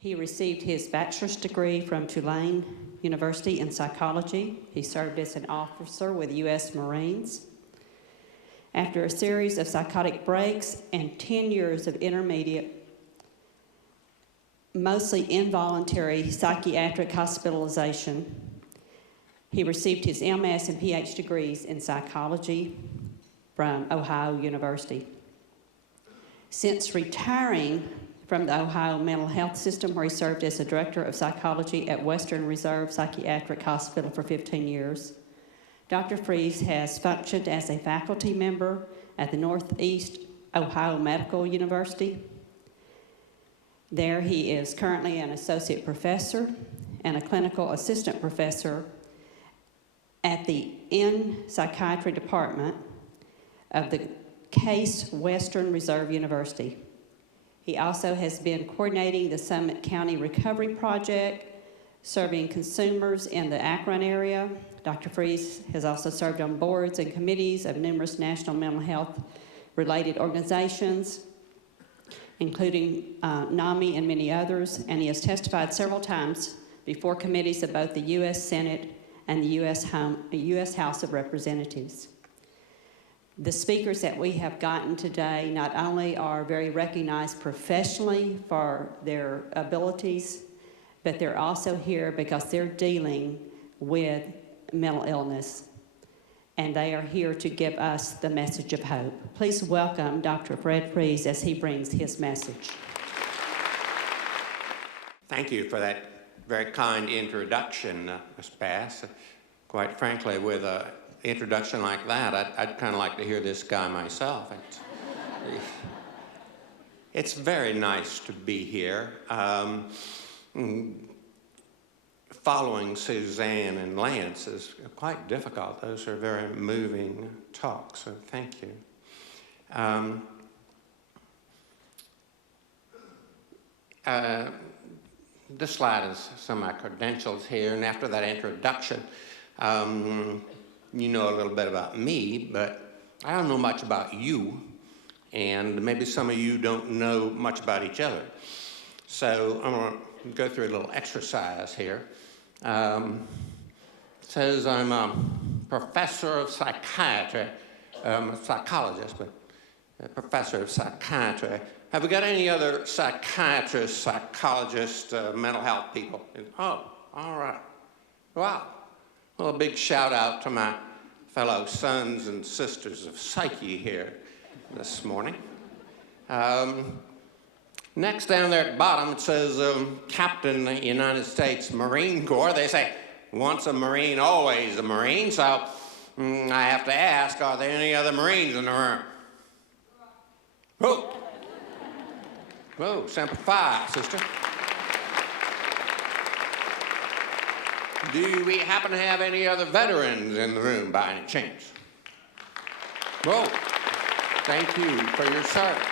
He received his bachelor's degree from Tulane University in psychology. He served as an officer with U.S. Marines. After a series of psychotic breaks and 10 years of intermediate, mostly involuntary psychiatric hospitalization, he received his MS and PhD degrees in psychology from Ohio University. Since retiring from the Ohio mental health system, where he served as the director of psychology at Western Reserve Psychiatric Hospital for 15 years, Dr. Frese has functioned as a faculty member at the Northeast Ohio Medical University. There he is currently an associate professor and a clinical assistant professor at the Psychiatry department of the Case Western Reserve University. He also has been coordinating the Summit County Recovery Project, serving consumers in the Akron area. Dr. Frese has also served on boards and committees of numerous national mental health related organizations, including NAMI and many others, and he has testified several times before committees of both the U.S. Senate and the U.S. House of Representatives. The speakers that we have gotten today not only are very recognized professionally for their abilities, but they're also here because they're dealing with mental illness, and they are here to give us the message of hope. Please welcome Dr. Fred Frese as he brings his message. Thank you for that very kind introduction, Ms. Bass. Quite frankly, with an introduction like that, I'd kind of like to hear this guy myself. It's very nice to be here. Following Suzanne and Lance is quite difficult. Those are very moving talks, so thank you. This slide is some of my credentials here, and after that introduction, you know a little bit about me, but I don't know much about you, and maybe some of you don't know much about each other. So I'm going to go through a little exercise here. It says I'm a professor of psychiatry. I'm a psychologist, but a professor of psychiatry. Have we got any other psychiatrists, psychologists, mental health people? Oh, all right. Wow. Well, a big shout out to my fellow sons and sisters of psyche here this morning. Next down there at the bottom, it says Captain United States Marine Corps. They say, once a Marine, always a Marine. So I have to ask, are there any other Marines in the room? Whoa. Whoa, Semper Fi, sister. Do we happen to have any other veterans in the room by any chance? Whoa, thank you for your service.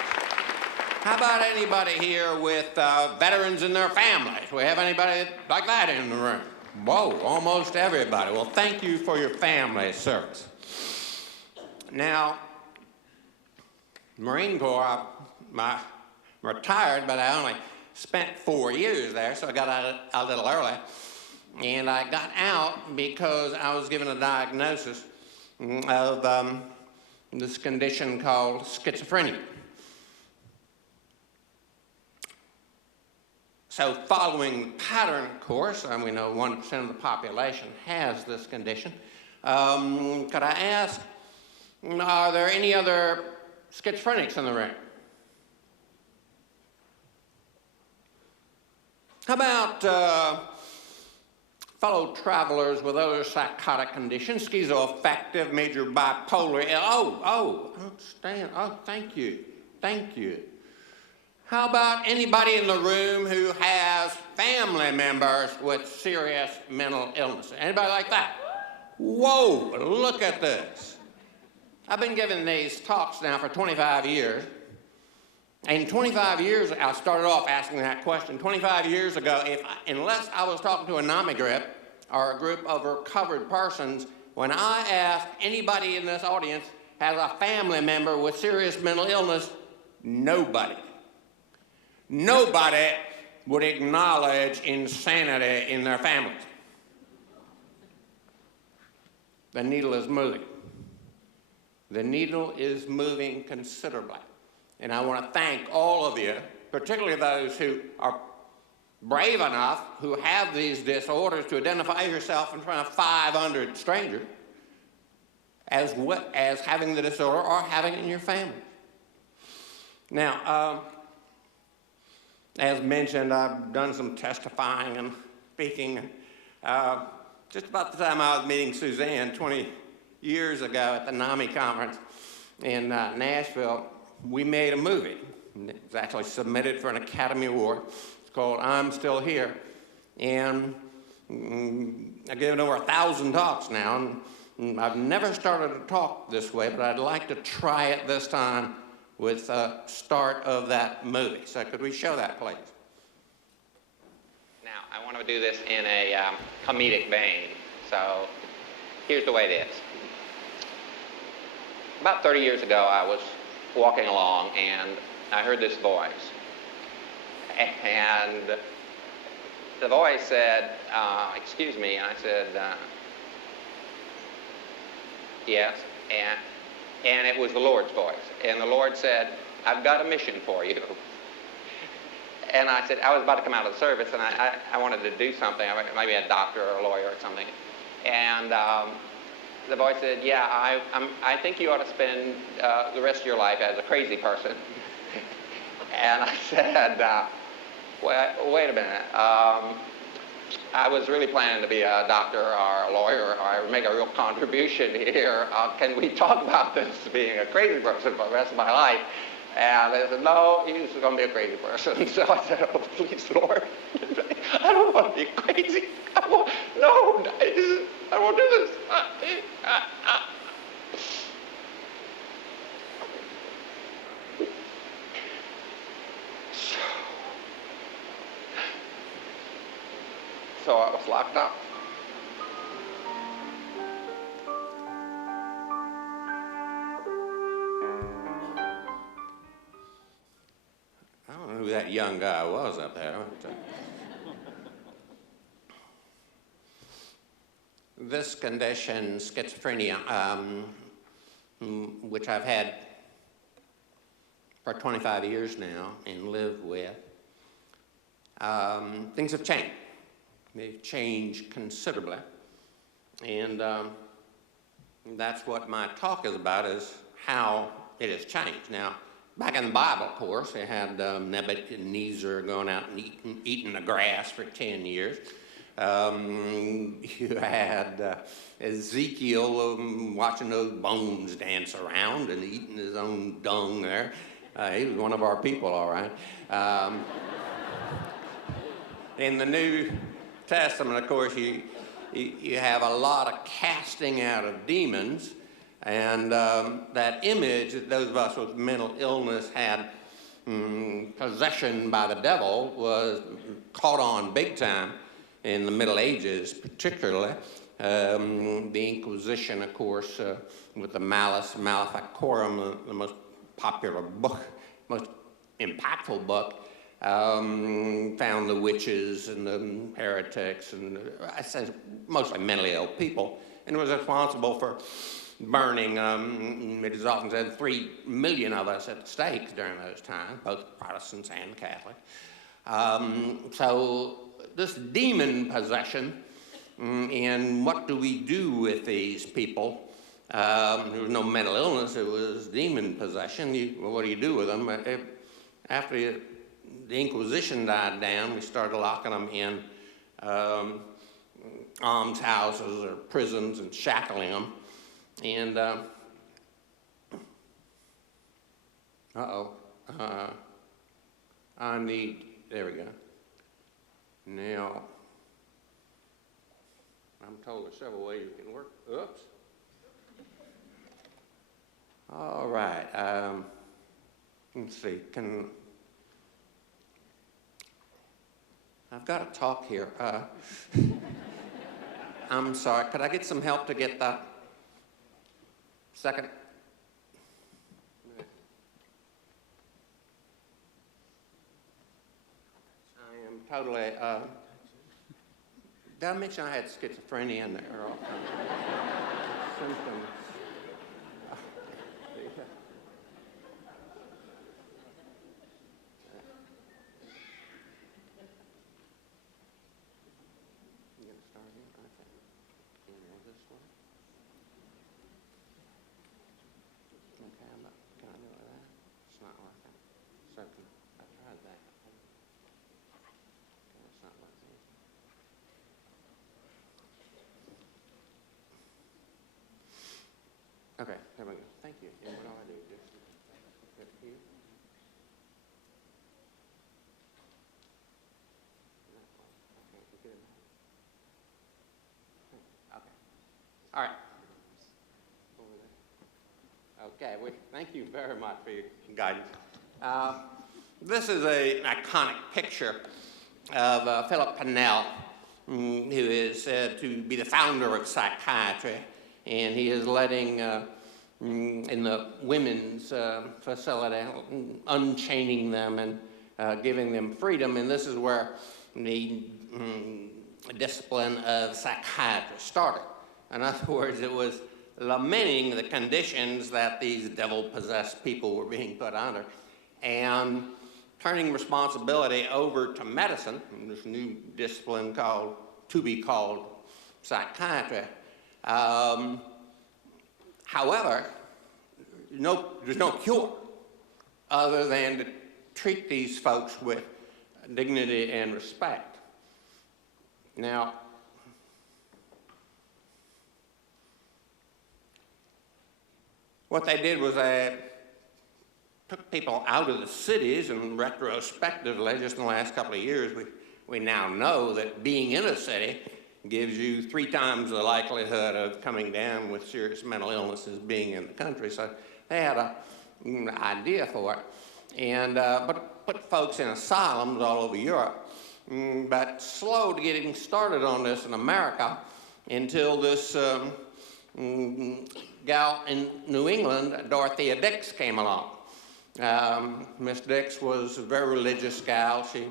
How about anybody here with veterans in their families? Do we have anybody like that in the room? Whoa, almost everybody. Well, thank you for your family service. Now, Marine Corps, I'm retired, but I only spent 4 years there, so I got out a little early. And I got out because I was given a diagnosis of this condition called schizophrenic. So following the pattern, of course, and we know 1% of the population has this condition, could I ask, are there any other schizophrenics in the room? How about fellow travelers with other psychotic conditions, schizoaffective, major bipolar? Oh, understand. Oh, thank you. Thank you. How about anybody in the room who has family members with serious mental illness? Anybody like that? Whoa, look at this. I've been giving these talks now for 25 years. And 25 years, I started off asking that question. 25 years ago, unless I was talking to a NAMI group or a group of recovered persons, when I asked anybody in this audience has a family member with serious mental illness, nobody would acknowledge insanity in their families. The needle is moving. The needle is moving considerably. And I want to thank all of you, particularly those who are brave enough, who have these disorders, to identify yourself in front of 500 strangers as having the disorder or having it in your family. Now, as mentioned, I've done some testifying and speaking. Just about the time I was meeting Suzanne 20 years ago at the NAMI conference in Nashville, we made a movie. It was actually submitted for an Academy Award. It's called I'm Still Here. And I've given over 1,000 talks now, and I've never started a talk this way, but I'd like to try it this time with the start of that movie. So could we show that, please? Now, I want to do this in a comedic vein, so here's the way it is. About 30 years ago, I was walking along, and I heard this voice. And the voice said, excuse me, and I said, yes, and it was the Lord's voice. And the Lord said, I've got a mission for you. And I said, I was about to come out of the service, and I wanted to do something, maybe a doctor or a lawyer or something. And the voice said, yeah, I think you ought to spend the rest of your life as a crazy person. And I said, wait a minute. I was really planning to be a doctor or a lawyer or make a real contribution here. Can we talk about this being a crazy person for the rest of my life? And they said, no, you're just going to be a crazy person. So I said, oh, please, Lord, I don't want to be crazy. I won't do this. So I was locked up. I don't know who that young guy was up there. This condition, schizophrenia, which I've had for 25 years now and live with, things have changed. They've changed considerably. And that's what my talk is about, is how it has changed. Now, back in the Bible, of course, they had Nebuchadnezzar going out and eating the grass for 10 years. You had Ezekiel watching those bones dance around and eating his own dung there. He was one of our people, all right. In the New Testament, of course, you have a lot of casting out of demons, and that image that those of us with mental illness had possession by the devil was caught on big time in the Middle Ages, particularly. The Inquisition, of course, with the Malus Maleficarum, the most popular book, most impactful book, found the witches and the heretics and I say mostly mentally ill people, and was responsible for burning, it is often said, 3 million of us at the stakes during those times, both Protestants and Catholics. So this demon possession, and what do we do with these people? There was no mental illness, it was demon possession. What do you do with them? After the Inquisition died down, we started locking them in almshouses or prisons and shackling them. And, there we go. Now, I'm told there's several ways you can work. Oops. All right. Let's see. I've got to talk here. I'm sorry. Could I get some help to get that second? I am totally. Did I mention I had schizophrenia in there? Or all kinds of symptoms. Okay, there we go. Thank you. And what do I do? Just click here. Okay, you get it back. Okay. All right. Over there. Okay, thank you very much for your guidance. This is an iconic picture of Philip Pennell, who is said to be the founder of psychiatry. And he is letting, in the women's facility, unchaining them and giving them freedom. And this is where the discipline of psychiatry started. In other words, it was lamenting the conditions that these devil-possessed people were being put under and turning responsibility over to medicine, this new discipline to be called psychiatry. However, there's no cure other than to treat these folks with dignity and respect. Now, what they did was they took people out of the cities, and retrospectively, just in the last couple of years, we now know that being in a city gives you 3 times the likelihood of coming down with serious mental illnesses being in the country. So they had an idea for it. And but put folks in asylums all over Europe. But slow to getting started on this in America until this gal in New England, Dorothea Dix, came along. Miss Dix was a very religious gal. She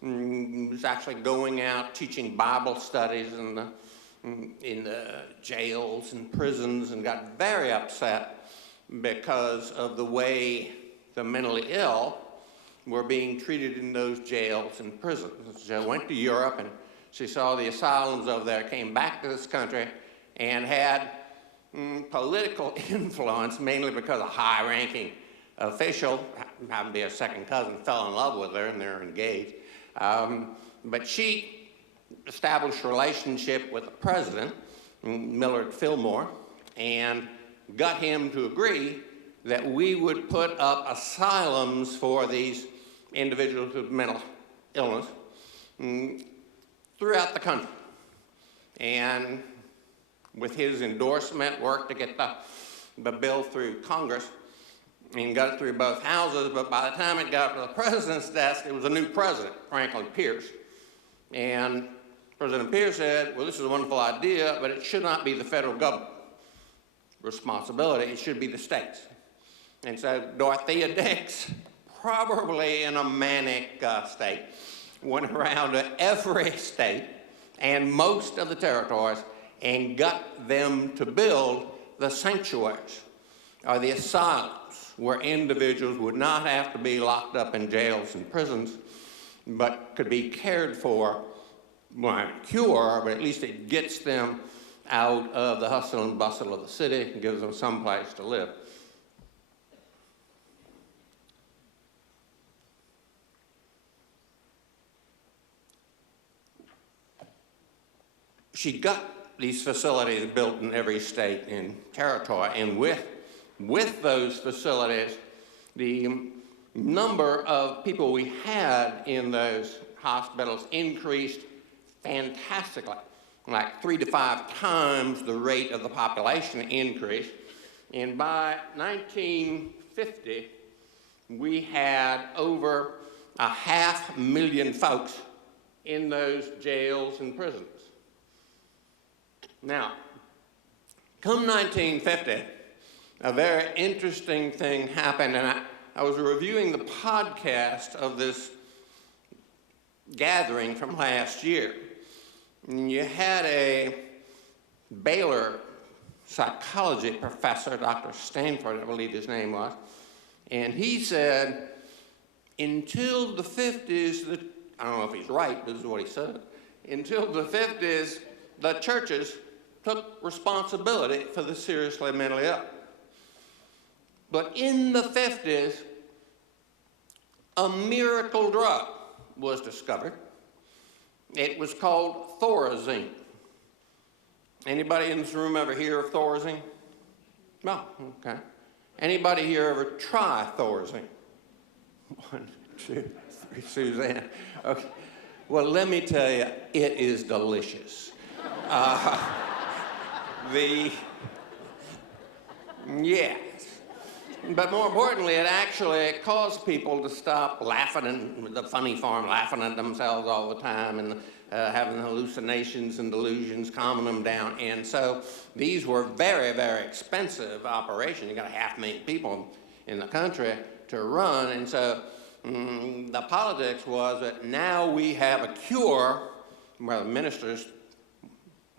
was actually going out teaching Bible studies in the jails and prisons, and got very upset because of the way the mentally ill were being treated in those jails and prisons. She went to Europe and she saw the asylums over there, came back to this country, and had political influence, mainly because a high-ranking official, happened to be her second cousin, fell in love with her, and they're engaged. But she established a relationship with the president, Millard Fillmore, and got him to agree that we would put up asylums for these individuals with mental illness throughout the country. And with his endorsement, worked to get the bill through Congress and got it through both houses. But by the time it got to the president's desk, it was a new president, Franklin Pierce. And President Pierce said, well, this is a wonderful idea, but it should not be the federal government responsibility. It should be the states. And so Dorothea Dix, probably in a manic state, went around to every state and most of the territories and got them to build the sanctuaries, or the asylums, where individuals would not have to be locked up in jails and prisons, but could be cared for, well, cure, but at least it gets them out of the hustle and bustle of the city and gives them some place to live. She got these facilities built in every state and territory, and with those facilities, the number of people we had in those hospitals increased fantastically, like 3 to 5 times the rate of the population increase. And by 1950, we had over 500,000 folks in those jails and prisons. Now, come 1950, a very interesting thing happened, and I was reviewing the podcast of this gathering from last year. And you had a Baylor psychology professor, Dr. Stanford, I believe his name was, and he said, until the 50s, I don't know if he's right, this is what he said, until the 50s, the churches took responsibility for the seriously mentally ill. But in the 50s, a miracle drug was discovered. It was called Thorazine. Anybody in this room ever hear of Thorazine? No, okay. Anybody here ever try Thorazine? 1, 2, 3, Suzanne. Okay. Well, let me tell you, it is delicious. Yes. But more importantly, it actually caused people to stop laughing, and the funny farm, laughing at themselves all the time, and having hallucinations and delusions, calming them down. And so these were very, very expensive operations. You got 500,000 people in the country to run. And so the politics was that now we have a cure. Well, the ministers,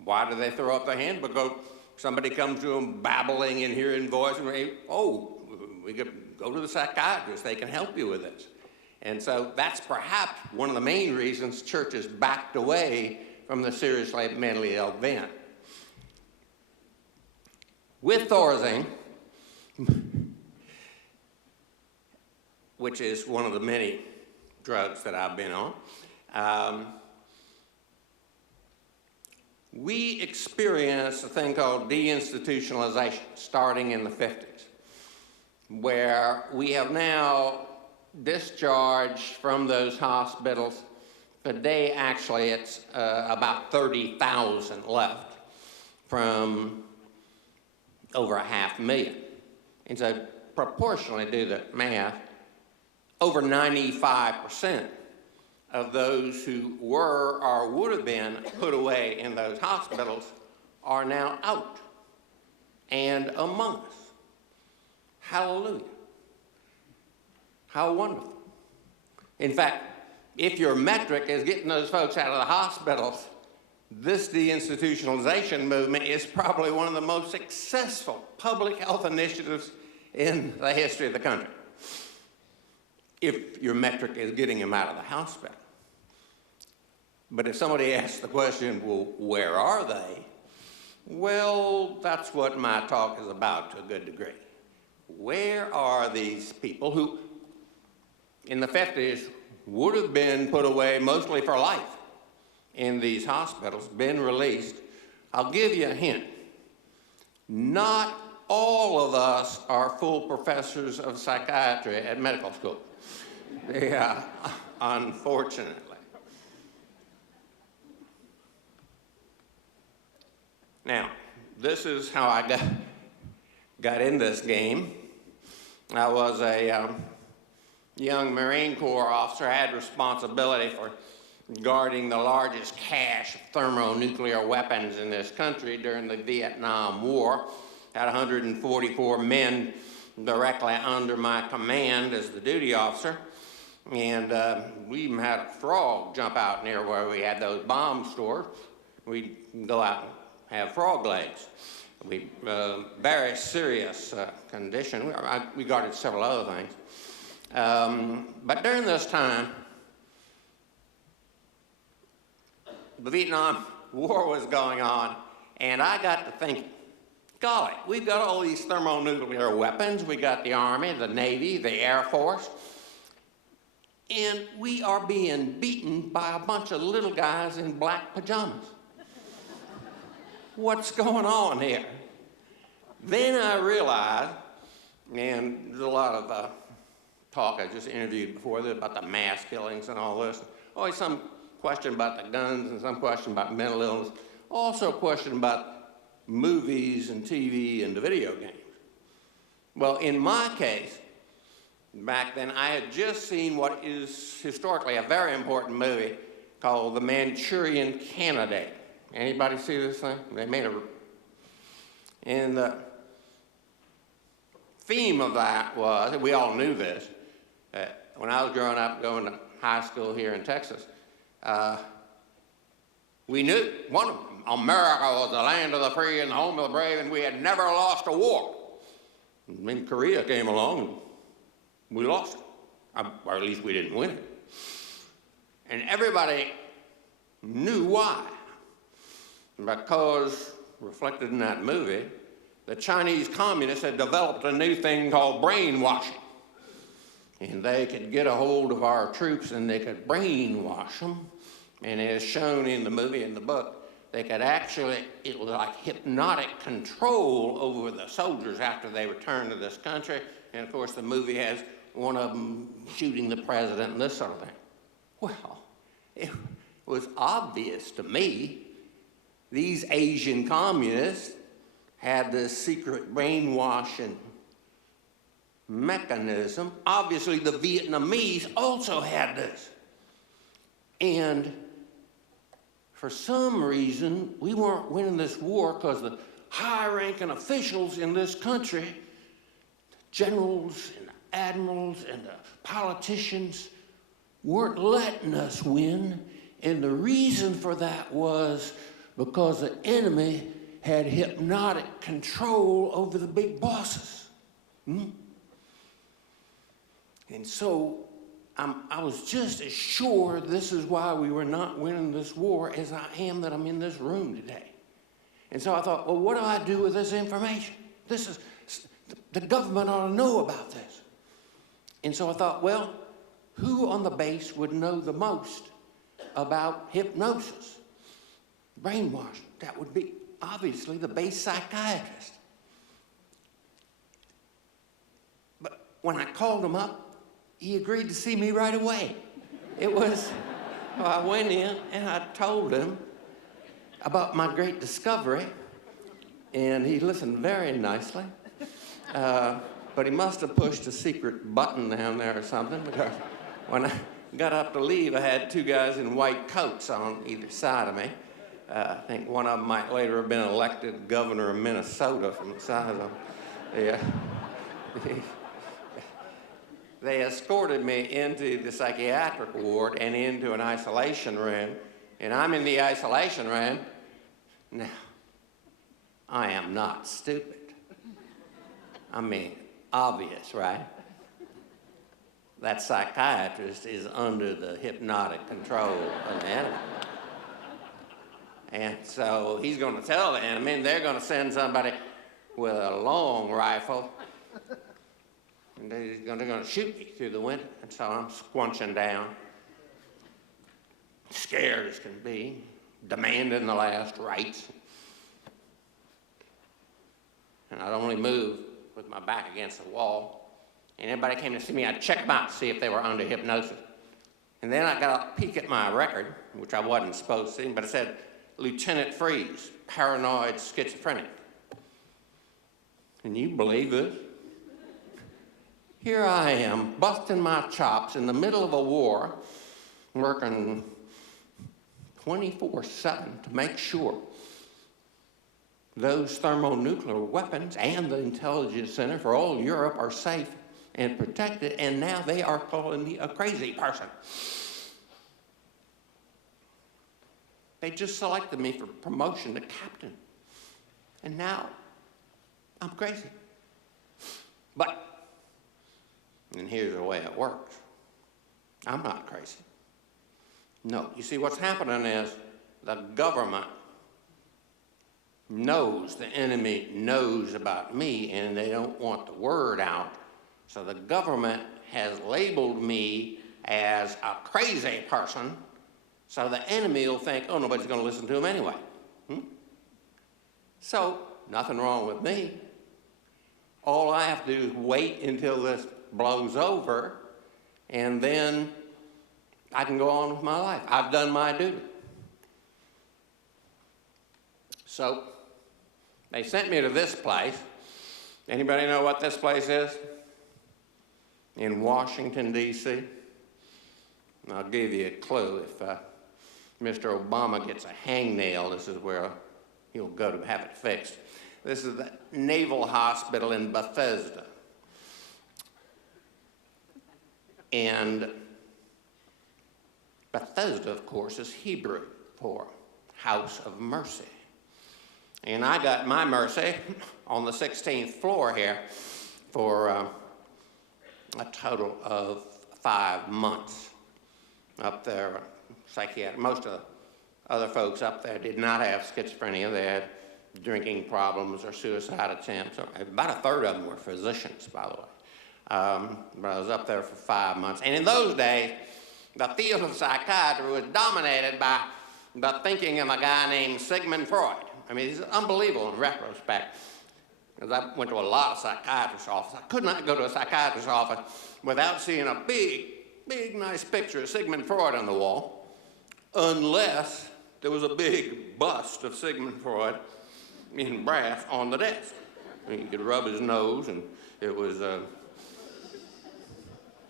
why do they throw up their hand? Because somebody comes to them babbling and hearing voice, and we could go to the psychiatrist. They can help you with this. And so that's perhaps one of the main reasons churches backed away from the seriously mentally ill event. With Thorazine, which is one of the many drugs that I've been on, we experienced a thing called deinstitutionalization starting in the 50s, where we have now discharged from those hospitals. Today, actually, it's about 30,000 left from over 500,000. And so proportionally, do the math, over 95% of those who were or would have been put away in those hospitals are now out and among us. Hallelujah. How wonderful. In fact, if your metric is getting those folks out of the hospitals, this deinstitutionalization movement is probably one of the most successful public health initiatives in the history of the country. If your metric is getting them out of the hospital. But if somebody asks the question, well, where are they? Well, that's what my talk is about to a good degree. Where are these people who, in the 50s, would have been put away mostly for life in these hospitals, been released? I'll give you a hint. Not all of us are full professors of psychiatry at medical school. Yeah, unfortunately. Now, this is how I got in this game. I was a young Marine Corps officer. I had responsibility for guarding the largest cache of thermonuclear weapons in this country during the Vietnam War. Had 144 men directly under my command as the duty officer. And we even had a frog jump out near where we had those bombs stored. We'd go out and have frog legs. Very serious condition. We guarded several other things. But during this time, the Vietnam War was going on, and I got to thinking, golly, we've got all these thermonuclear weapons. We got the Army, the Navy, the Air Force, and we are being beaten by a bunch of little guys in black pajamas. What's going on here? Then I realized, and there's a lot of talk, I just interviewed before this about the mass killings and all this. Always some question about the guns and some question about mental illness. Also a question about movies and TV and the video games. Well, in my case, back then, I had just seen what is historically a very important movie called The Manchurian Candidate. Anybody see this thing? They made a... And the theme of that was, we all knew this, when I was growing up, going to high school here in Texas, We knew America was the land of the free and the home of the brave, and we had never lost a war. And then Korea came along, and we lost it. Or at least we didn't win it. And everybody knew why. Because, reflected in that movie, the Chinese communists had developed a new thing called brainwashing. And they could get a hold of our troops and they could brainwash them. And as shown in the movie and the book, they could actually, it was like hypnotic control over the soldiers after they returned to this country. And of course the movie has one of them shooting the president and this sort of thing. Well, it was obvious to me these Asian communists had this secret brainwashing mechanism. Obviously the Vietnamese also had this. And for some reason, we weren't winning this war because the high-ranking officials in this country, the generals and the admirals and the politicians, weren't letting us win. And the reason for that was because the enemy had hypnotic control over the big bosses. And so I was just as sure this is why we were not winning this war as I am that I'm in this room today. And so I thought, well, what do I do with this information? The government ought to know about this. And so I thought, well, who on the base would know the most about hypnosis, brainwashing? That would be obviously the base psychiatrist. But when I called him up, he agreed to see me right away. It was, well, I went in and I told him about my great discovery, and he listened very nicely. But he must have pushed a secret button down there or something, because when I got up to leave, I had two guys in white coats on either side of me. I think one of them might later have been elected governor of Minnesota from the size of them. They escorted me into the psychiatric ward and into an isolation room, and I'm in the isolation room. Now, I am not stupid. I mean, obvious, right? That psychiatrist is under the hypnotic control of the enemy. And so he's going to tell the enemy, and they're going to send somebody with a long rifle, and they're going to shoot me through the window. And so I'm squunching down, scared as can be, demanding the last rites. And I'd only move with my back against the wall. And anybody came to see me, I'd check them out to see if they were under hypnosis. And then I got a peek at my record, which I wasn't supposed to see, but it said, Lieutenant Frese, paranoid schizophrenic. Can you believe this? Here I am, busting my chops in the middle of a war, working 24/7 to make sure those thermonuclear weapons and the intelligence center for all Europe are safe and protected, and now they are calling me a crazy person. They just selected me for promotion to captain, and now I'm crazy. But, and here's the way it works, I'm not crazy. No, you see what's happening is the government knows, the enemy knows about me, and they don't want the word out. So the government has labeled me as a crazy person, so the enemy will think, oh, nobody's going to listen to him anyway. So nothing wrong with me. All I have to do is wait until this blows over, and then I can go on with my life. I've done my duty. So they sent me to this place. Anybody know what this place is? In Washington, D.C. I'll give you a clue. If Mr. Obama gets a hangnail, this is where he'll go to have it fixed. This is the Naval Hospital in Bethesda. And Bethesda, of course, is Hebrew for house of mercy. And I got my mercy on the 16th floor here for a total of 5 months up there. Psychiatric. Most of the other folks up there did not have schizophrenia. They had drinking problems or suicide attempts. About a third of them were physicians, by the way. But I was up there for 5 months. And in those days, the field of psychiatry was dominated by the thinking of a guy named Sigmund Freud. I mean, it's unbelievable in retrospect. Because I went to a lot of psychiatrists' offices. I could not go to a psychiatrist's office without seeing a big, nice picture of Sigmund Freud on the wall, unless there was a big bust of Sigmund Freud in brass on the desk. I mean, you could rub his nose, and it was...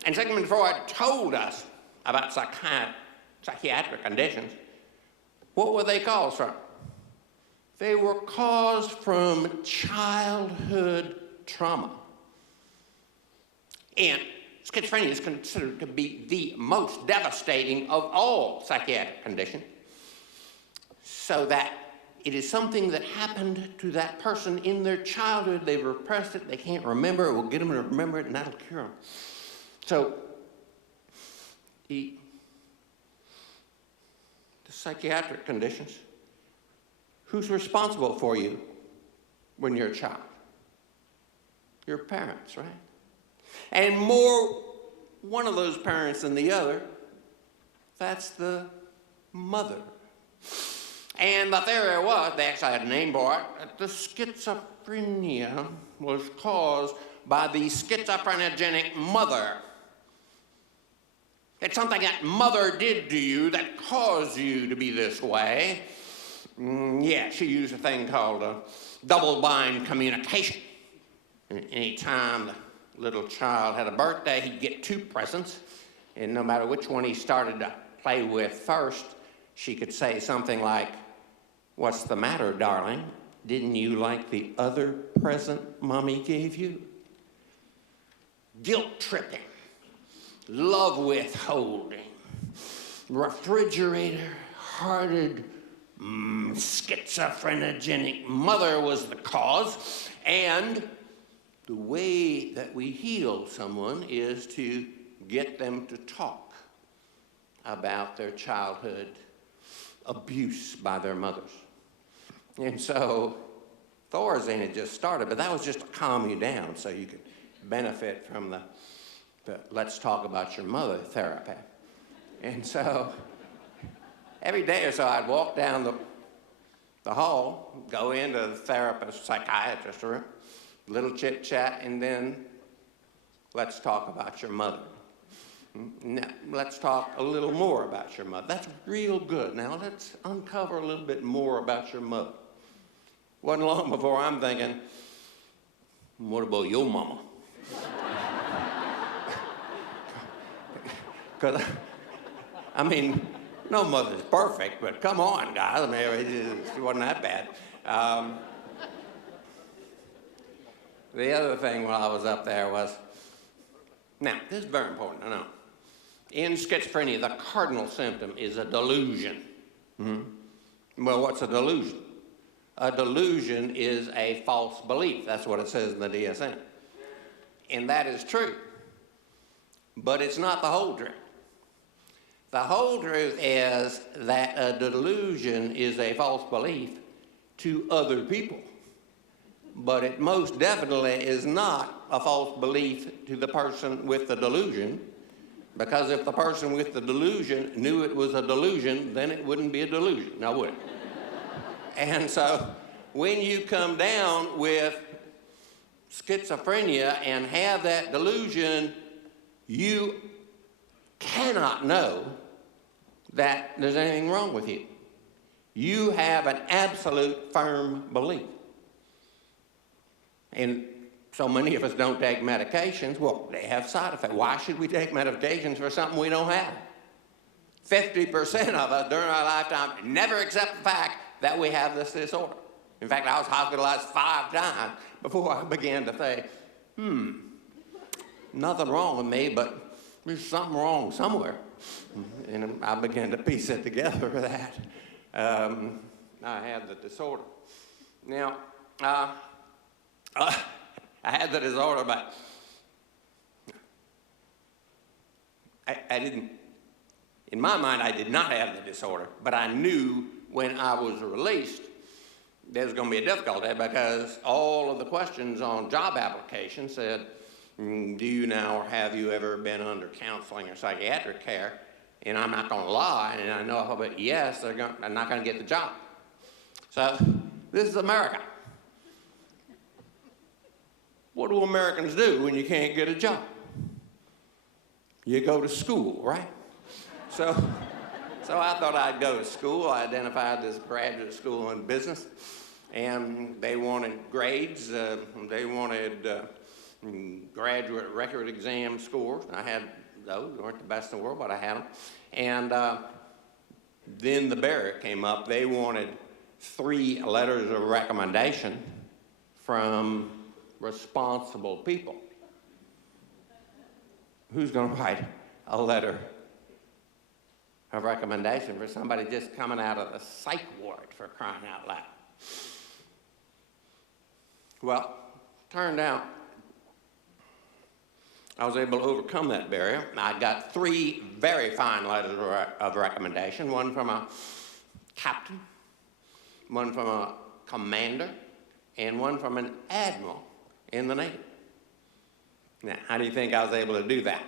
And Sigmund Freud told us about psychiatric conditions. What were they caused from? They were caused from childhood trauma. And schizophrenia is considered to be the most devastating of all psychiatric conditions, so that it is something that happened to that person in their childhood. They've repressed it, they can't remember it, we'll get them to remember it, and that'll cure them. So, the psychiatric conditions, who's responsible for you when you're a child? Your parents, right? And more one of those parents than the other, that's the mother. And the theory was, they actually had a name for it, that the schizophrenia was caused by the schizophrenogenic mother. It's something that mother did to you that caused you to be this way. Yeah, she used a thing called double-blind communication. Any time the little child had a birthday, he'd get 2 presents, and no matter which one he started to play with first, she could say something like, "What's the matter, darling? Didn't you like the other present Mommy gave you?" Guilt tripping, love withholding, refrigerator-hearted, schizophrenogenic mother was the cause. And the way that we heal someone is to get them to talk about their childhood abuse by their mothers. And so Thorazine had just started, but that was just to calm you down so you could benefit from the let's talk about your mother therapy. And so every day or so I'd walk down the hall, go into the therapist, psychiatrist room, little chit chat, and then let's talk about your mother. Now, let's talk a little more about your mother. That's real good. Now let's uncover a little bit more about your mother. Wasn't long before I'm thinking, what about your mama? Because, I mean, no mother's perfect, but come on, guys. I mean, it wasn't that bad. The other thing while I was up there was, now, this is very important to know. In schizophrenia, the cardinal symptom is a delusion. Well, what's a delusion? A delusion is a false belief. That's what it says in the DSM. And that is true. But it's not the whole truth. The whole truth is that a delusion is a false belief to other people. But it most definitely is not a false belief to the person with the delusion, because if the person with the delusion knew it was a delusion, then it wouldn't be a delusion, now would it? And so when you come down with schizophrenia and have that delusion, you cannot know that there's anything wrong with you. You have an absolute firm belief. And so many of us don't take medications. Well, they have side effects. Why should we take medications for something we don't have? 50% of us during our lifetime never accept the fact that we have this disorder. In fact, I was hospitalized 5 times before I began to think, nothing wrong with me, but there's something wrong somewhere. And I began to piece it together that I had the disorder. Now, I had the disorder, but I didn't, in my mind, I did not have the disorder, but I knew when I was released there was going to be a difficulty because all of the questions on job applications said, do you now or have you ever been under counseling or psychiatric care? And I'm not going to lie, and I know if I put yes, they're not going to get the job. So this is America. What do Americans do when you can't get a job? You go to school, right? So I thought I'd go to school. I identified this graduate school in business, and they wanted grades. They wanted graduate record exam scores. I had those. They weren't the best in the world, but I had them. And then the barrier came up. They wanted 3 letters of recommendation from responsible people. Who's going to write a letter of recommendation for somebody just coming out of the psych ward, for crying out loud? Well, turned out I was able to overcome that barrier. I got 3 very fine letters of recommendation, one from a captain, one from a commander, and one from an admiral in the Navy. Now, how do you think I was able to do that?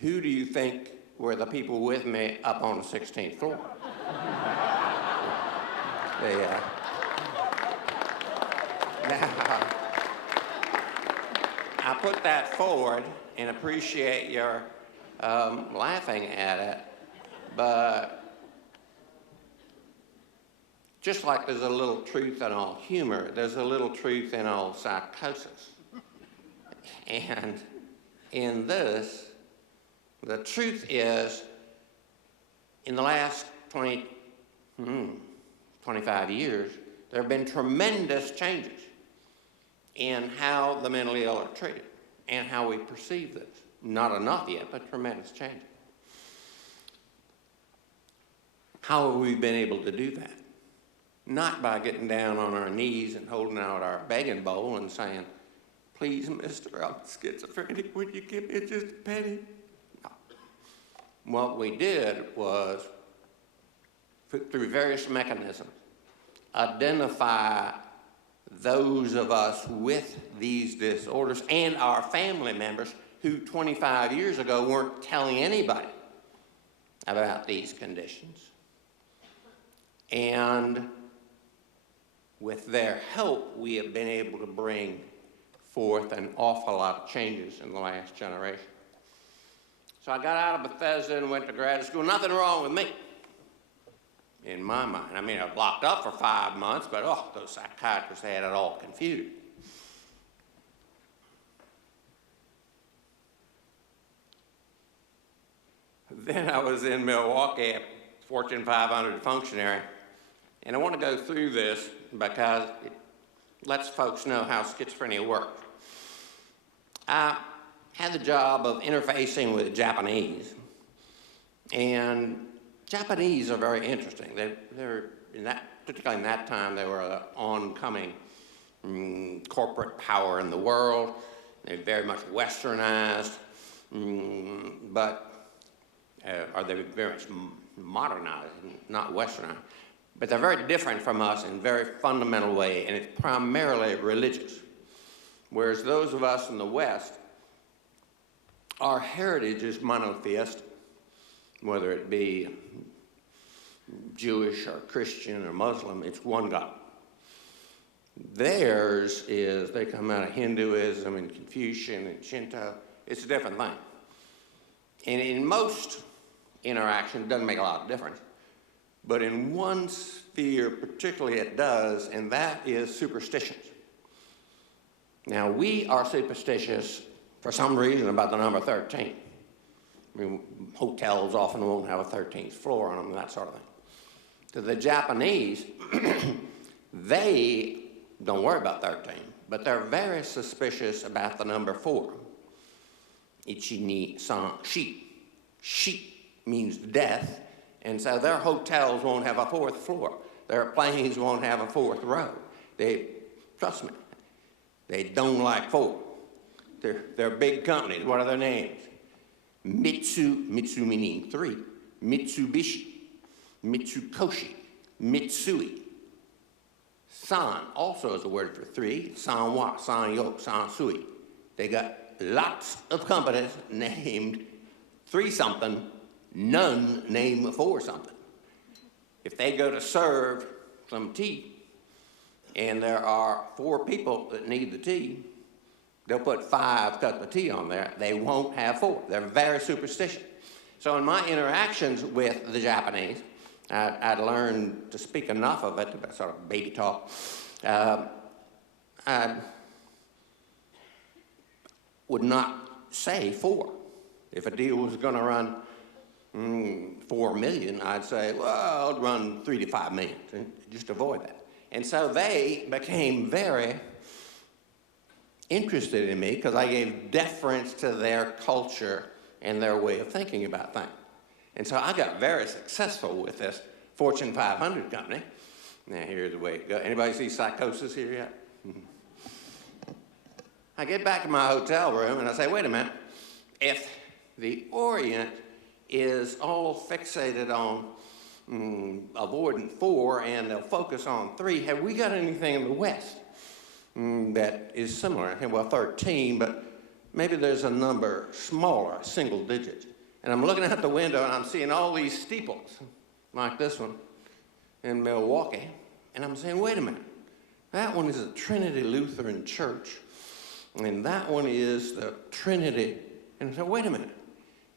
Who do you think were the people with me up on the 16th floor? Now, I put that forward and appreciate your laughing at it, but just like there's a little truth in all humor, there's a little truth in all psychosis. And in this, the truth is, in the last 25 years, there have been tremendous changes in how the mentally ill are treated and how we perceive this. Not enough yet, but tremendous changes. How have we been able to do that? Not by getting down on our knees and holding out our begging bowl and saying, please, mister, I'm schizophrenic, would you give me just a penny? No. What we did was, through various mechanisms, identify those of us with these disorders and our family members who 25 years ago weren't telling anybody about these conditions. And with their help, we have been able to bring forth an awful lot of changes in the last generation. So I got out of Bethesda and went to graduate school. Nothing wrong with me, in my mind. I mean, I was locked up for 5 months, but those psychiatrists had it all confused. Then I was in Milwaukee, a Fortune 500 functionary, and I want to go through this because it lets folks know how schizophrenia works. I had the job of interfacing with Japanese, and Japanese are very interesting. They're particularly in that time, they were an oncoming corporate power in the world. They're very much westernized, or they're very much modernized, not westernized. But they're very different from us in a very fundamental way, and it's primarily religious. Whereas those of us in the West, our heritage is monotheistic, whether it be Jewish or Christian or Muslim, it's one God. Theirs is, they come out of Hinduism and Confucian and Shinto. It's a different thing. And in most interaction, it doesn't make a lot of difference. But in one sphere particularly it does, and that is superstitions. Now, we are superstitious for some reason about the number 13. I mean, hotels often won't have a 13th floor on them and that sort of thing. To the Japanese, they don't worry about 13, but they're very suspicious about the number 4. ichi ni san shi. Shi means death, and so their hotels won't have a fourth floor. Their planes won't have a fourth row. Trust me, they don't like four. They're big companies. What are their names? Mitsu meaning three. Mitsubishi, Mitsukoshi, Mitsui. San also is a word for three. Sanwa, Sanyo, Sansui. They got lots of companies named three something, none named four something. If they go to serve some tea and there are 4 people that need the tea, they'll put 5 cups of tea on there. They won't have 4. They're very superstitious. So in my interactions with the Japanese, I'd learned to speak enough of it, sort of baby talk. I would not say 4. If a deal was going to run $4 million, I'd say, well, I'll run $3 to $5 million, just avoid that. And so they became very interested in me because I gave deference to their culture and their way of thinking about things. And so I got very successful with this Fortune 500 company. Now here's the way it goes. Anybody see Psychosis here yet? I get back to my hotel room and I say, wait a minute, if the Orient is all fixated on avoiding 4 and they'll focus on 3, have we got anything in the West that is similar? Well, 13, but maybe there's a number smaller, single digit. And I'm looking out the window and I'm seeing all these steeples, like this one in Milwaukee. And I'm saying, wait a minute, that one is a Trinity Lutheran Church, and that one is the Trinity. And I said, wait a minute,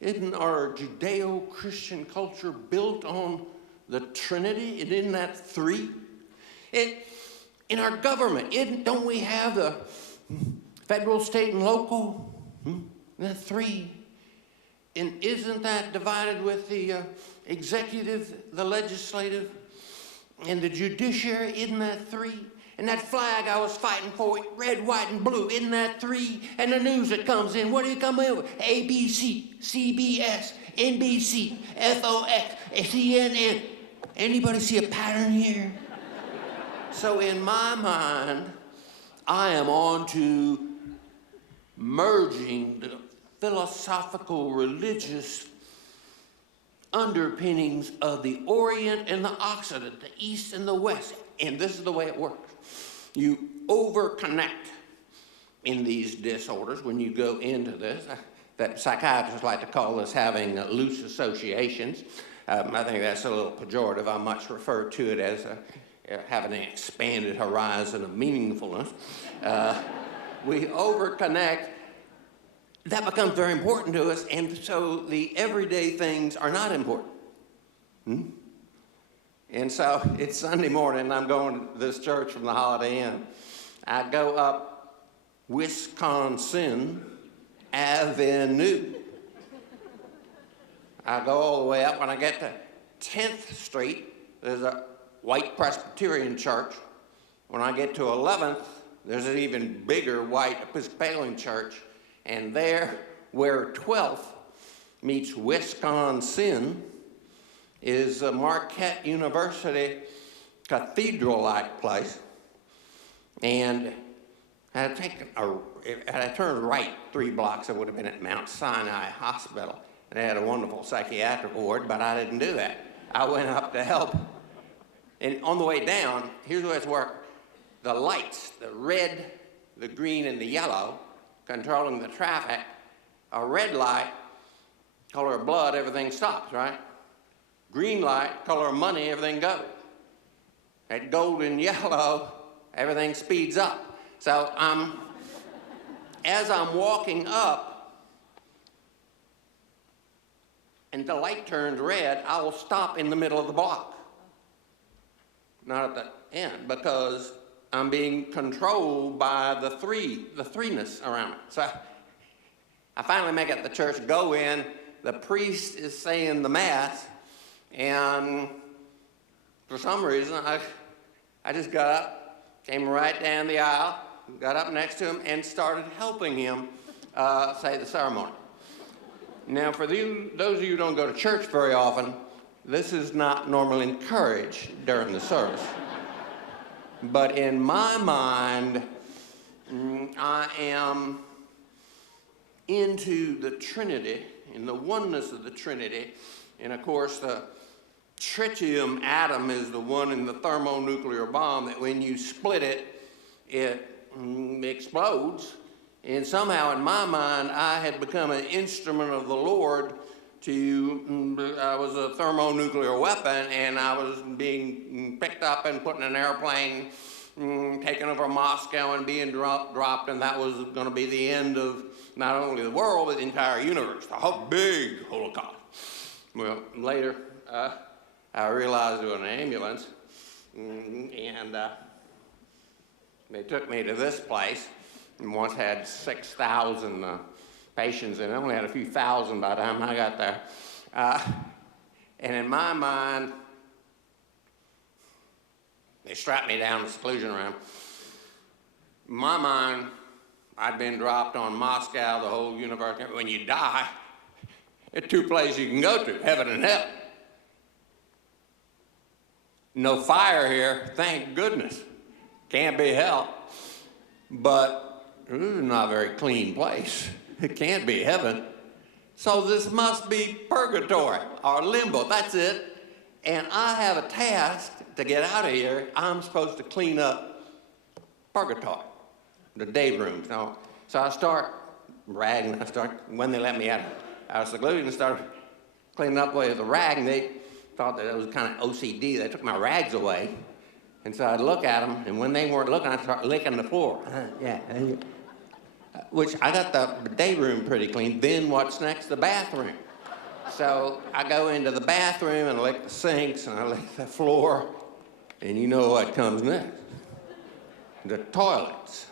isn't our Judeo-Christian culture built on the Trinity? Isn't that 3? In our government, don't we have the federal, state, and local? That 3. And isn't that divided with the executive, the legislative, and the judiciary? Isn't that 3? And that flag I was fighting for, red, white, and blue, isn't that 3? And the news that comes in, what do you come in with? ABC, CBS, NBC, FOX, CNN. Anybody see a pattern here? So in my mind, I am on to merging the philosophical, religious underpinnings of the Orient and the Occident, the East and the West. And this is the way it works. You over-connect in these disorders when you go into this. That psychiatrists like to call this having loose associations. I think that's a little pejorative. I much refer to it as having an expanded horizon of meaningfulness. We over-connect. That becomes very important to us, and so the everyday things are not important. And so it's Sunday morning, and I'm going to this church from the Holiday Inn. I go up Wisconsin Avenue. I go all the way up. When I get to 10th Street, there's a white Presbyterian church. When I get to 11th, there's an even bigger white Episcopalian church. And there, where 12th meets Wisconsin, is a Marquette University cathedral-like place. And had I turned right 3 blocks, I would have been at Mount Sinai Hospital. And they had a wonderful psychiatric ward, but I didn't do that. I went up to help. And on the way down, here's the way it's worked. The lights, the red, the green, and the yellow, controlling the traffic, a red light, color of blood, everything stops, right? Green light, color of money, everything goes. At golden yellow, everything speeds up. So as I'm walking up, and the light turns red, I will stop in the middle of the block. Not at the end, because I'm being controlled by the threeness around it. So I finally make it to church, go in, the priest is saying the Mass, and for some reason, I just got up, came right down the aisle, got up next to him, and started helping him say the ceremony. Now, for those of you who don't go to church very often, this is not normally encouraged during the service. But in my mind, I am into the Trinity, in the oneness of the Trinity. And of course, the tritium atom is the one in the thermonuclear bomb that when you split it, it explodes. And somehow in my mind, I had become an instrument of the Lord I was a thermonuclear weapon, and I was being picked up and put in an airplane, taken over Moscow and being dropped, and that was going to be the end of not only the world, but the entire universe, the whole big Holocaust. Well, later, I realized it was an ambulance, and they took me to this place, and once had 6,000 patients, and I only had a few thousand by the time I got there. And in my mind, they strapped me down in the seclusion room. In my mind, I'd been dropped on Moscow, the whole universe. When you die, there are two places you can go to, heaven and hell. No fire here, thank goodness. Can't be hell. But this is not a very clean place. It can't be heaven. So this must be purgatory or limbo, that's it. And I have a task to get out of here. I'm supposed to clean up purgatory, the day rooms. So I start ragging, when they let me out of seclusion, I started cleaning up with the rag, and they thought that it was kind of OCD. They took my rags away. And so I'd look at them, and when they weren't looking, I'd start licking the floor. Which I got the day room pretty clean. Then what's next? The bathroom. So I go into the bathroom and I lick the sinks and I lick the floor, and you know what comes next? The toilets.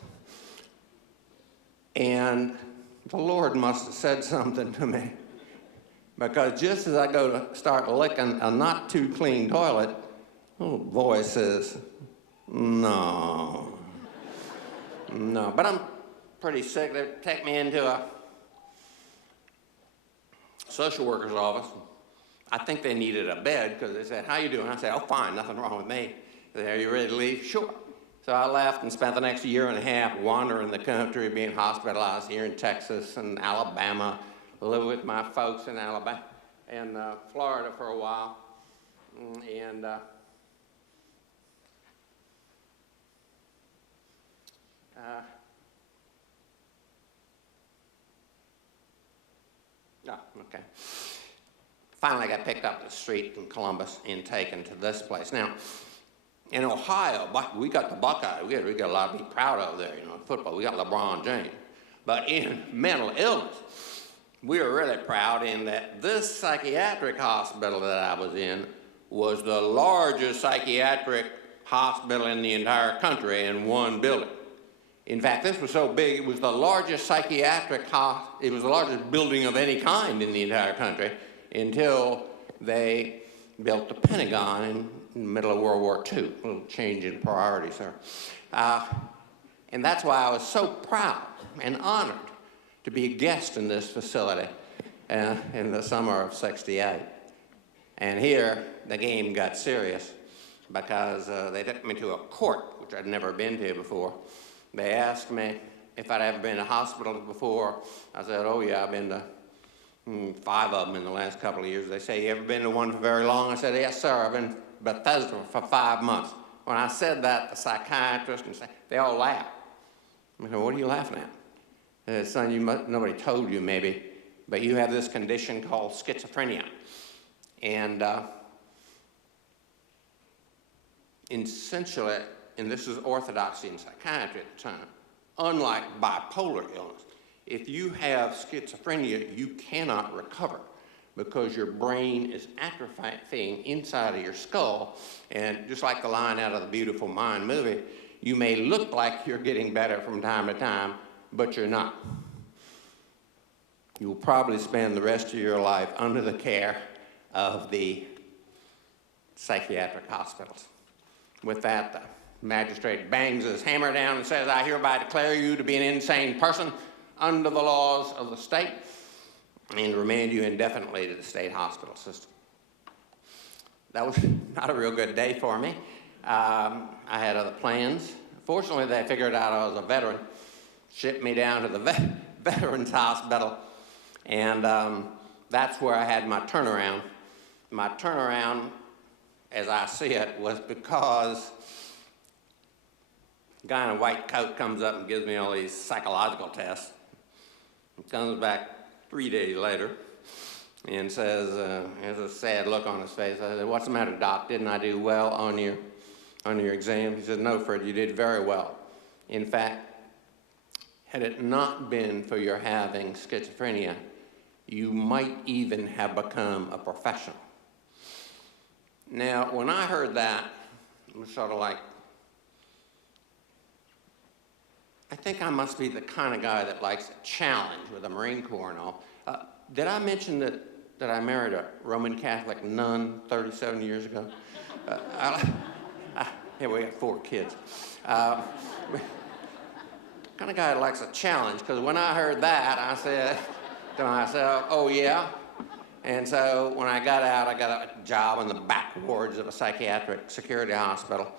And the Lord must have said something to me, because just as I go to start licking a not too clean toilet, a little voice says, no. But I'm pretty sick. They take me into a social worker's office. I think they needed a bed, because they said, how you doing? I said, oh, fine, nothing wrong with me. They said, are you ready to leave? Sure. So I left and spent the next year and a half wandering the country, being hospitalized here in Texas and Alabama, lived with my folks in Alabama and Florida for a while. And okay. Finally, I got picked up the street in Columbus and taken to this place. Now, in Ohio, we got the Buckeyes. We got a lot to be proud of there, football. We got LeBron James. But in mental illness, we were really proud in that this psychiatric hospital that I was in was the largest psychiatric hospital in the entire country in one building. In fact, this was so big, it was the largest it was the largest building of any kind in the entire country until they built the Pentagon in the middle of World War II. A little change in priorities there. And that's why I was so proud and honored to be a guest in this facility in the summer of '68. And here, the game got serious, because they took me to a court, which I'd never been to before. They asked me if I'd ever been to hospital before. I said, oh yeah, I've been to 5 of them in the last couple of years. They say, you ever been to one for very long? I said, yes, sir, I've been to Bethesda for 5 months. When I said that, the psychiatrist, they all laughed. I said, what are you laughing at? They said, son, nobody told you maybe, but you have this condition called schizophrenia. And essentially, and this is orthodoxy in psychiatry at the time, unlike bipolar illness, if you have schizophrenia, you cannot recover, because your brain is atrophying inside of your skull. And just like the line out of the Beautiful Mind movie, you may look like you're getting better from time to time, but you're not. You will probably spend the rest of your life under the care of the psychiatric hospitals. With that, the magistrate bangs his hammer down and says, I hereby declare you to be an insane person under the laws of the state. and remand you indefinitely to the state hospital system. That was not a real good day for me. I had other plans. Fortunately, they figured out I was a veteran, shipped me down to the Veterans Hospital, and that's where I had my turnaround. My turnaround, as I see it, was because a guy in a white coat comes up and gives me all these psychological tests. He comes back 3 days later and says, has a sad look on his face. I said, "What's the matter, Doc? Didn't I do well on your exam?" He said, "No, Fred, you did very well. In fact, had it not been for your having schizophrenia, you might even have become a professional." Now, when I heard that, it was sort of like, I think I must be the kind of guy that likes a challenge with the Marine Corps and all. Did I mention that I married a Roman Catholic nun 37 years ago? Yeah, we have 4 kids. Kind of guy that likes a challenge, because when I heard that, I said to myself, "Oh yeah." And so when I got out, I got a job in the back wards of a psychiatric security hospital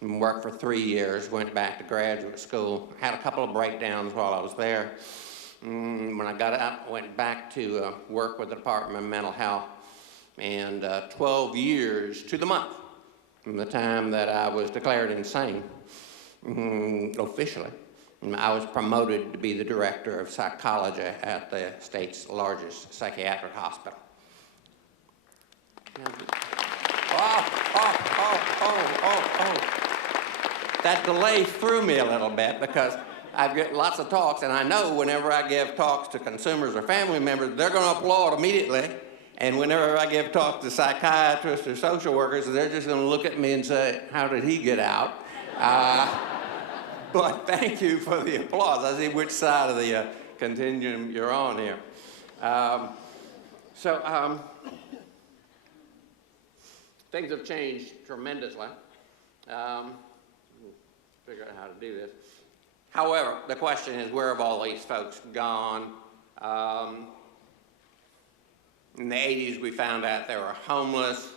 and worked for 3 years, went back to graduate school, had a couple of breakdowns while I was there. When I got out, went back to work with the Department of Mental Health, and 12 years to the month from the time that I was declared insane, officially, I was promoted to be the director of psychology at the state's largest psychiatric hospital. That delay threw me a little bit, because I've got lots of talks, and I know whenever I give talks to consumers or family members, they're going to applaud immediately. And whenever I give talks to psychiatrists or social workers, they're just going to look at me and say, "How did he get out?" But thank you for the applause. I see which side of the continuum you're on here. Things have changed tremendously. Figure out how to do this. However, the question is, where have all these folks gone? In the 80s, we found out they were homeless.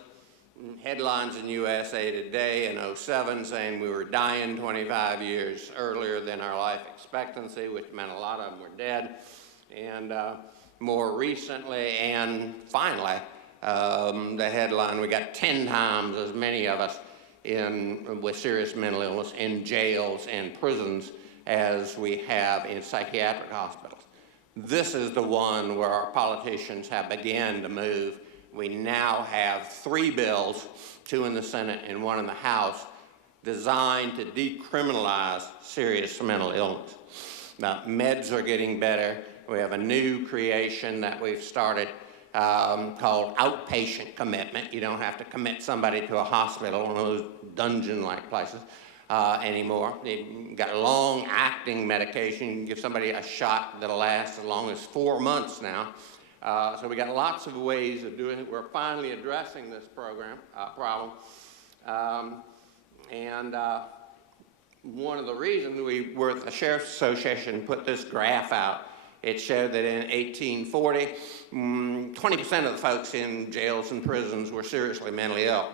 Headlines in USA Today in 07 saying we were dying 25 years earlier than our life expectancy, which meant a lot of them were dead. And more recently, and finally, the headline, we got 10 times as many of us with serious mental illness in jails and prisons as we have in psychiatric hospitals. This is the one where our politicians have begun to move. We now have 3 bills, 2 in the Senate and 1 in the House, designed to decriminalize serious mental illness. Now, meds are getting better. We have a new creation that we've started called outpatient commitment. You don't have to commit somebody to a hospital, one of those dungeon-like places anymore. You've got long-acting medication. You can give somebody a shot that'll last as long as 4 months now. So we got lots of ways of doing it. We're finally addressing this problem. One of the reasons the Sheriff's Association put this graph out, it showed that in 1840, 20% of the folks in jails and prisons were seriously mentally ill.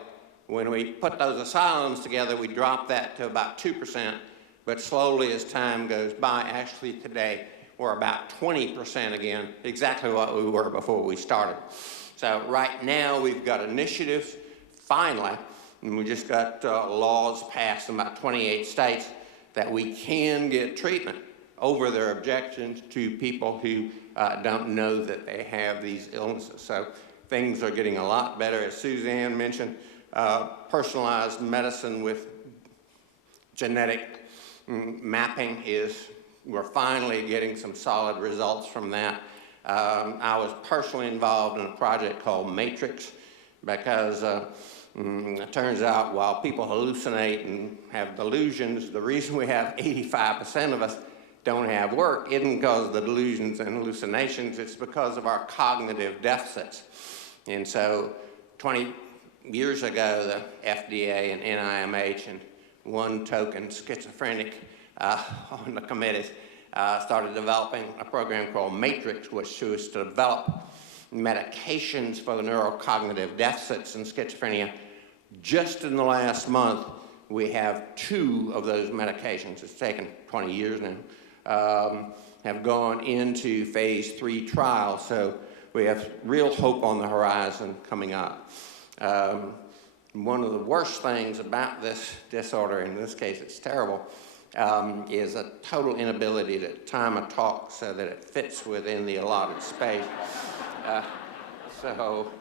When we put those asylums together, we dropped that to about 2%, but slowly as time goes by, actually today, we're about 20% again, exactly what we were before we started. So right now, we've got initiatives, finally, and we just got laws passed in about 28 states that we can get treatment over their objections to people who don't know that they have these illnesses. So things are getting a lot better. As Suzanne mentioned, personalized medicine with genetic mapping we're finally getting some solid results from that. I was personally involved in a project called Matrix, because it turns out while people hallucinate and have delusions, the reason we have 85% of us don't have work isn't because of the delusions and hallucinations, it's because of our cognitive deficits. And so 20 years ago, the FDA and NIMH and one token schizophrenic on the committees started developing a program called Matrix, which was to develop medications for the neurocognitive deficits in schizophrenia. Just in the last month, we have 2 of those medications. It's taken 20 years now, have gone into phase 3 trials. So we have real hope on the horizon coming up. One of the worst things about this disorder, in this case it's terrible, is a total inability to time a talk so that it fits within the allotted space. So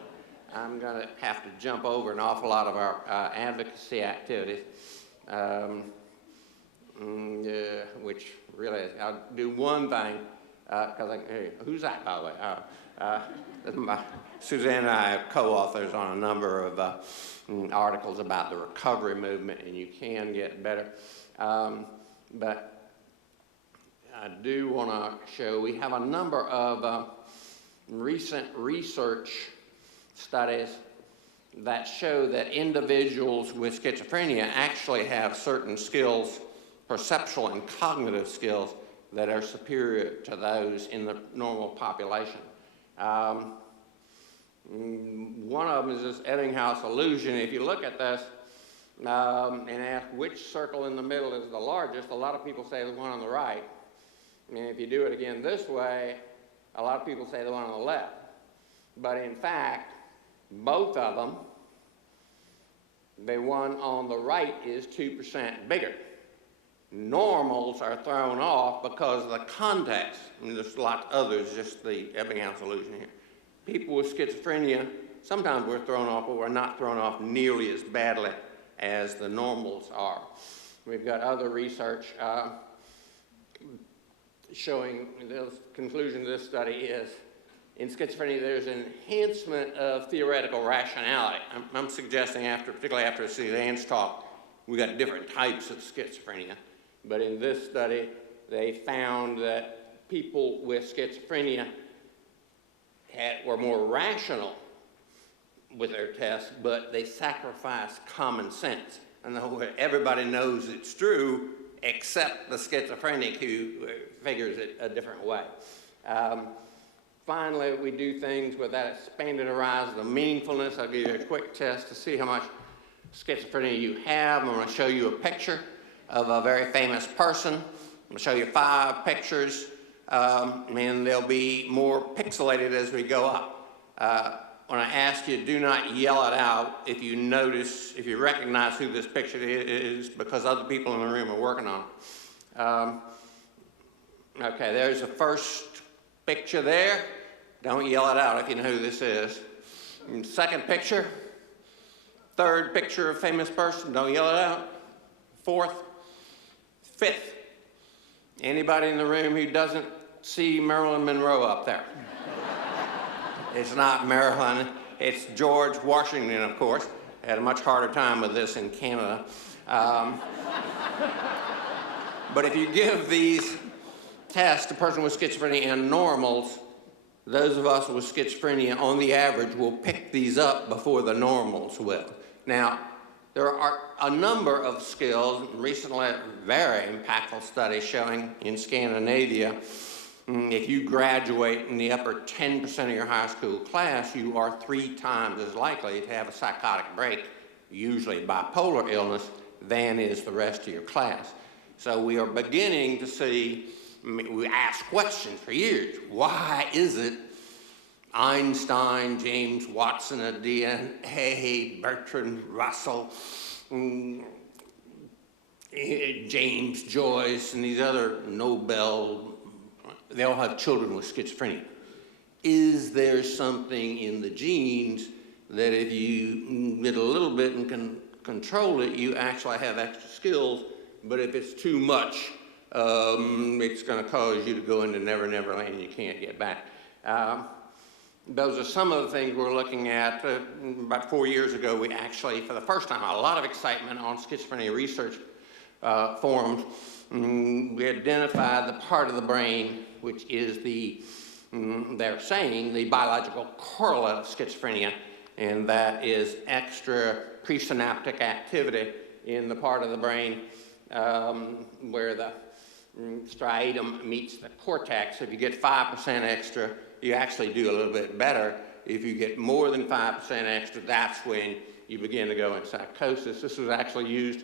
I'm going to have to jump over an awful lot of our advocacy activities, which really, I'll do one thing, because hey, who's that, by the way? Suzanne and I are co-authors on a number of articles about the recovery movement, and you can get better. But I do want to show, we have a number of recent research studies that show that individuals with schizophrenia actually have certain skills, perceptual and cognitive skills, that are superior to those in the normal population. One of them is this Ebbinghaus illusion. If you look at this and ask which circle in the middle is the largest, a lot of people say the one on the right. And if you do it again this way, a lot of people say the one on the left. But in fact, both of them, the one on the right is 2% bigger. Normals are thrown off because of the context. I mean, there's a lot of others, just the Ebbinghaus illusion here. People with schizophrenia, sometimes we're thrown off, but we're not thrown off nearly as badly as the normals are. We've got other research showing the conclusion of this study is in schizophrenia there's an enhancement of theoretical rationality. I'm suggesting, particularly after Suzanne's talk, we got different types of schizophrenia. But in this study, they found that people with schizophrenia were more rational with their tests, but they sacrificed common sense. In other words, everybody knows it's true, except the schizophrenic who figures it a different way. Finally, we do things with that expanded horizon of meaningfulness. I'll give you a quick test to see how much schizophrenia you have. I'm going to show you a picture of a very famous person. I'm going to show you 5 pictures, and they'll be more pixelated as we go up. When I ask you, do not yell it out if you notice, if you recognize who this picture is, because other people in the room are working on it. Okay, there's the first picture there. Don't yell it out if you know who this is. And second picture. Third picture of famous person. Don't yell it out. Fourth. Fifth. Anybody in the room who doesn't see Marilyn Monroe up there? It's not Marilyn. It's George Washington, of course. Had a much harder time with this in Canada. But if you give these tests to a person with schizophrenia and normals, those of us with schizophrenia, on the average, will pick these up before the normals will. Now, there are a number of skills, recently a very impactful study showing in Scandinavia, if you graduate in the upper 10% of your high school class, you are 3 times as likely to have a psychotic break, usually bipolar illness, than is the rest of your class. So we are beginning to see, we ask questions for years. Why is it Einstein, James Watson of DNA, Bertrand Russell, James Joyce, and these other Nobel, they all have children with schizophrenia. Is there something in the genes that if you get a little bit and can control it, you actually have extra skills, but if it's too much, it's going to cause you to go into Never Never Land and you can't get back. Those are some of the things we're looking at. About 4 years ago, we actually, for the first time, a lot of excitement on schizophrenia research forums. We identified the part of the brain which is the, they're saying, the biological correlate of schizophrenia, and that is extra presynaptic activity in the part of the brain where the striatum meets the cortex. If you get 5% extra, you actually do a little bit better. If you get more than 5% extra, that's when you begin to go in psychosis. This was actually used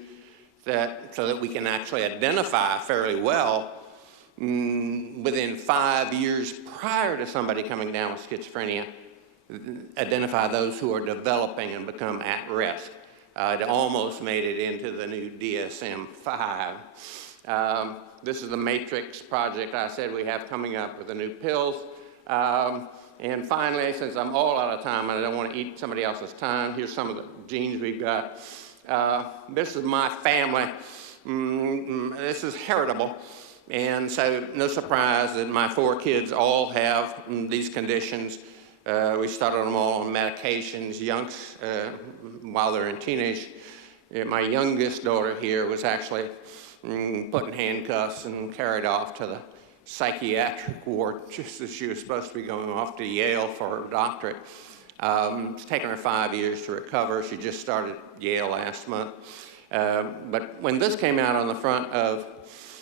so that we can actually identify fairly well within 5 years prior to somebody coming down with schizophrenia, identify those who are developing and become at risk. It almost made it into the new DSM-5. This is the Matrix project I said we have coming up with the new pills. And finally, since I'm all out of time and I don't want to eat somebody else's time, here's some of the genes we've got. This is my family. This is heritable. And so no surprise that my 4 kids all have these conditions. We started them all on medications while they're in teenage. My youngest daughter here was actually put in handcuffs and carried off to the psychiatric ward just as she was supposed to be going off to Yale for her doctorate. It's taken her 5 years to recover. She just started Yale last month. But when this came out on the front of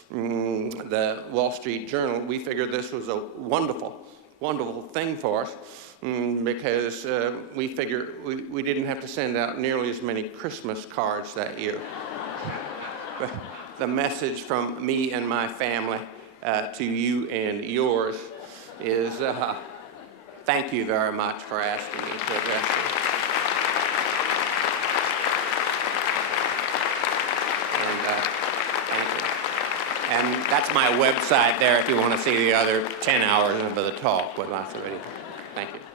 the Wall Street Journal, we figured this was a wonderful, wonderful thing for us because we figured we didn't have to send out nearly as many Christmas cards that year. The message from me and my family to you and yours is thank you very much for asking me to address you. Thank you. And that's my website there if you want to see the other 10 hours of the talk with lots of video. Thank you.